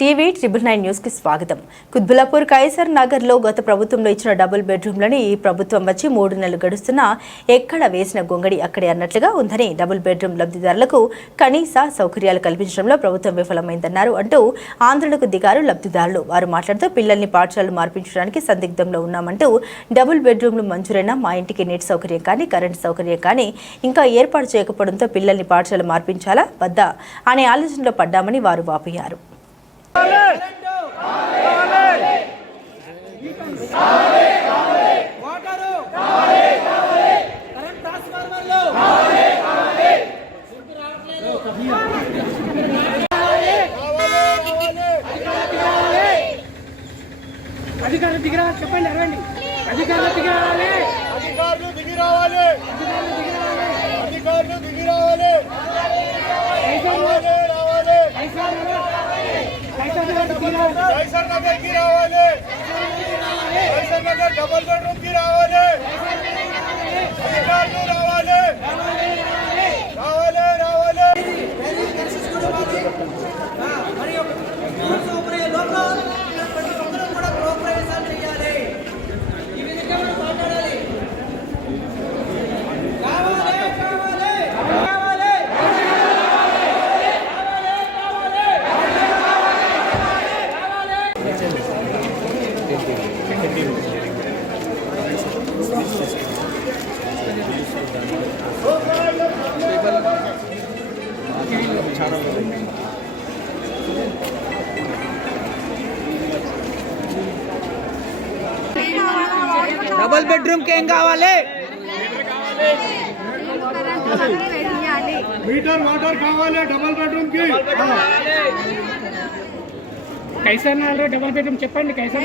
TV triple nine న్యూస్కి స్వాగతం. Quthbullapur Kaiser నగర్లో గత ప్రభుత్వంలో ఇచ్చిన డబుల్ బెడ్రూమ్లని ఈ ప్రభుత్వం వచ్చి మూడు నెలలు గడుస్తున్నా ఎక్కడ వేసిన గొంగడి అక్కడే అన్నట్లుగా ఉందని డబుల్ బెడ్రూమ్ లబ్ధిదారులకు కనీస సౌకర్యాలు కల్పించడంలో ప్రభుత్వం విఫలమైందన్నారు అంటూ ఆందోళనకు దిగారు లబ్ధిదారులు. వారు మాట్లాడుతూ పిల్లల్ని పాఠశాలలు మార్పించడానికి సందిగ్ధంలో ఉన్నామంటూ డబుల్ బెడ్రూమ్లు మంజూరైన మా ఇంటికి నీటి సౌకర్యం కానీ కరెంటు సౌకర్యం కానీ ఇంకా ఏర్పాటు చేయకపోవడంతో పిల్లల్ని పాఠశాల మార్పించాలా? వద్దా? అనే ఆలోచనలో పడ్డామని వారు వాపోయారు. అధికారులు దిగి రావాలి చెప్పండి అరవండి అధికారులు దిగి రావాలి అధికారులు దిగి రావాలి అధికారులు దిగి రావాలి అధికారులు దిగి రావాలి రావాలి కైసర్ నగర్కి రావాలి కైసర్ నగర్ డబుల్ బెడ్రూమ్కి రావాలి అధికారులు डबल बेडरूम के अंगा वाले। मीटर वाटर खावा डबल बेडरूम की। కైసార్ నగర్ డబల్ బెడ్రూమ్ చెప్పండి కైసార్